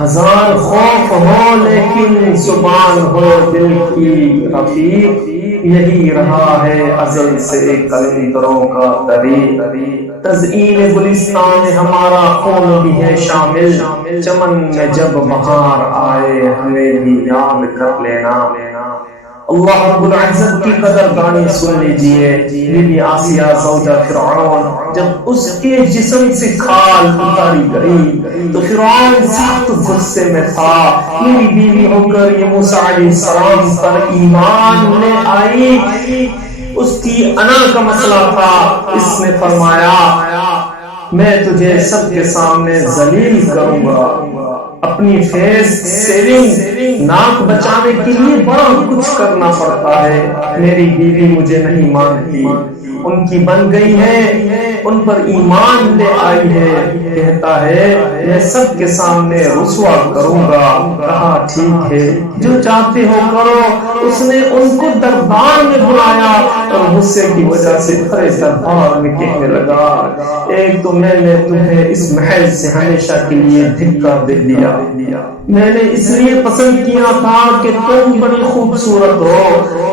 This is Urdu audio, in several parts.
ہزار خوف ہو لیکن زبان ہو دل کی رفیق، یہی رہا ہے ازل سے قلندروں کا طریق۔ تزئین گلستان میں ہمارا خون بھی ہے شامل، چمن میں جب بہار آئے ہمیں بھی یاد کر لینا۔ اللہ رب العزت کی قدردانی سن لیجئے۔ بی بی آسیہ زوجہ فرعون جب اس کے جسم سے کھال اتاری گئی تو فرعون سخت غصے میں تھا۔ میری بیوی ہو کر یہ موسیٰ علیہ السلام پر ایمان لے آئی، اس کی انا کا مسئلہ تھا۔ اس نے فرمایا میں تجھے سب کے سامنے ذلیل کروں گا۔ اپنی فیس سیونگ ناک بچانے کے لیے بڑا کچھ کرنا پڑتا ہے۔ میری بیوی مجھے نہیں مانتی، ان کی بن گئی ہے، ان پر ایمان لے آئی ہے، کہتا ہے میں سب کے سامنے رسوا کروں گا۔ کہا ٹھیک ہے جو چاہتے ہو کرو۔ اس نے ان کو دربار میں بلایا اور غصے کی وجہ سے بھرے دربار میں کہنے لگا ایک تو میں نے تمہیں اس محل سے ہمیشہ کے لیے دھکا دے دیا، میں نے اس لیے پسند کیا تھا کہ تم بڑی خوبصورت ہو،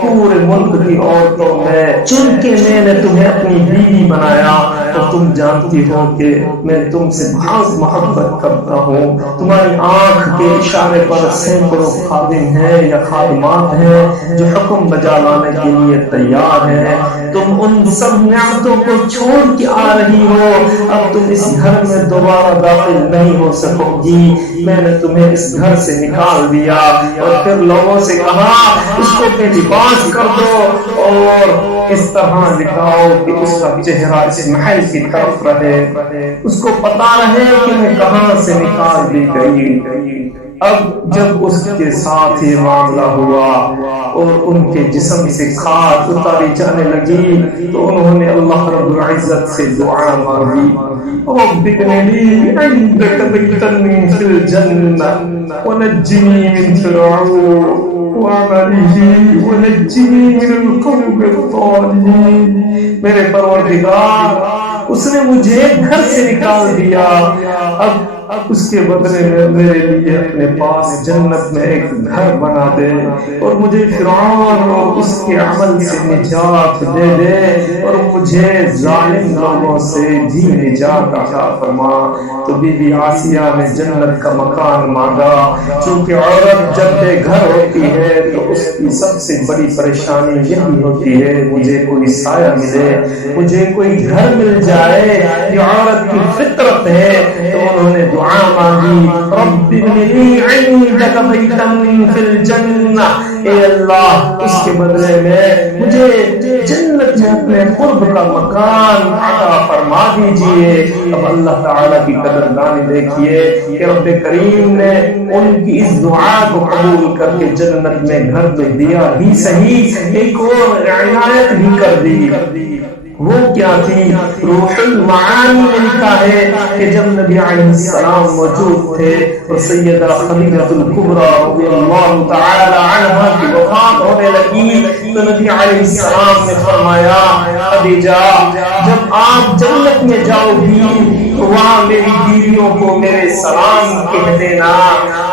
پورے ملک کی عورتوں میں چن کے میں نے تمہیں اپنی بیوی بنایا، تو تم جانتی ہو کہ میں تم سے بہت محبت کرتا ہوں۔ تمہاری آنکھ کے اشارے پر سینکڑوں خادم ہیں یا خادمات ہیں جو حکم بجا لانے کے لیے تیار ہیں۔ تم ان سب نعمتوں کو چھوڑ کے آ رہی ہو، اب تم اس گھر میں دوبارہ داخل نہیں ہو سکو گی۔ میں نے تمہیں اس گھر سے نکال دیا اور پھر لوگوں سے کہا اس کو بے لباس کر دو اور اس طرح دکھاؤ کہ اس کا چہرہ اس محل کی طرف رہے، اس کو پتا رہے کہ میں کہاں سے نکال دی گئی۔ اب جب اس کے ساتھ یہ معاملہ ہوا اور ان کے جسم سے کھاد اتاری جانے لگی تو انہوں نے اللہ رب العزت سے دعا مانگی رب ابن لی عندک بیتا فی الجنہ ونجنی من فرعون وعمله ونجنی من القوم الظالمین۔ میرے پروردگار اس نے مجھے گھر سے نکال دیا، اب اس کے بدلے میں میرے لیے اپنے پاس جنت میں ایک گھر بنا دے اور مجھے فرعون اور اس کے عمل سے نجات دے دے اور مجھے ظالم لوگوں سے بھی نجات عطا فرما۔ تو بی بی آسیہ نے جنت کا مکان مانگا، چونکہ عورت جب بے گھر ہوتی ہے تو اس کی سب سے بڑی پریشانی یہی ہوتی ہے مجھے کوئی سایہ ملے، مجھے کوئی گھر مل جائے، یہ عورت کی فطرت ہے۔ تو انہوں نے دعا مانگی رب ابن لی عندک بیتا فی الجنہ، اے اللہ اس کے بدلے میں مجھے جنت میں اپنے قرب کا مکان عطا فرما دیجئے۔ اب اللہ تعالیٰ کی قدردانی دیکھیے کہ رب کریم نے ان کی اس دعا کو قبول کر کے جنت میں گھر تو دیا ہی صحیح، ایک اور عنایت بھی کر دی۔ وہ کیا تھی؟ روح المعانی میں لکھا ہے کہ جب نبی علیہ السلام موجود تھے اور سیدہ خدیجہ الکبریٰ رضی اللہ تعالی عنہا کی وفات ہونے لگی تو نبی علیہ السلام نے فرمایا خدیجہ جب آپ جنت میں جاؤ گی تو وہاں میری بیویوں کو میرے سلام کہہ دینا۔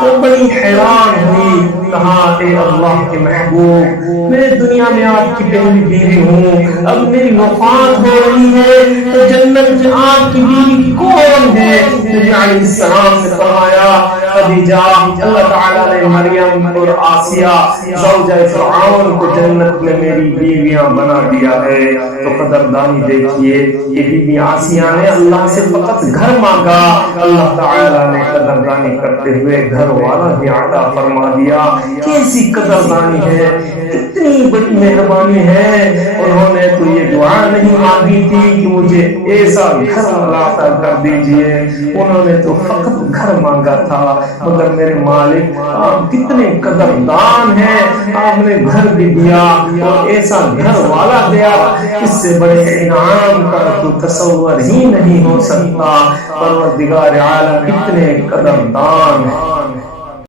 وہ بڑی حیران ہوئی، کہا اے اللہ کے محبوب میں دنیا میں آپ کی پہلی بیوی ہوں، اب میری وفات ہو رہی ہے تو جنت میں آپ کی بیوی کون ہے؟ نبی علیہ السلام نے فرمایا خدیجہ اللہ تعالیٰ نے مریم اور آسیہ زوجہ فرعون کو جنت میں میری بیویاں بنا دیا ہے۔ تو قدردانی دیکھیے کہ بی بی آسیہ نے اللہ سے فقط گھر مانگا، اللہ تعالیٰ نے قدردانی کرتے ہوئے گھر والا بھی عطا فرما دیا۔ کیسی قدردانی ہے، کتنی بڑی مہربانی ہے۔ انہوں نے تو یہ دعا نہیں مانگی تھی کہ مجھے ایسا گھر عطا کر دیجئے، انہوں نے تو فقط گھر مانگا تھا، مگر میرے مالک آپ کتنے قدردان ہیں، آپ نے گھر بھی دیا اور ایسا گھر والا دیا، اس سے بڑے انعام کا تو تصور ہی نہیں ہو سکتا۔ پروردگار عالم کتنے قدردان ہے۔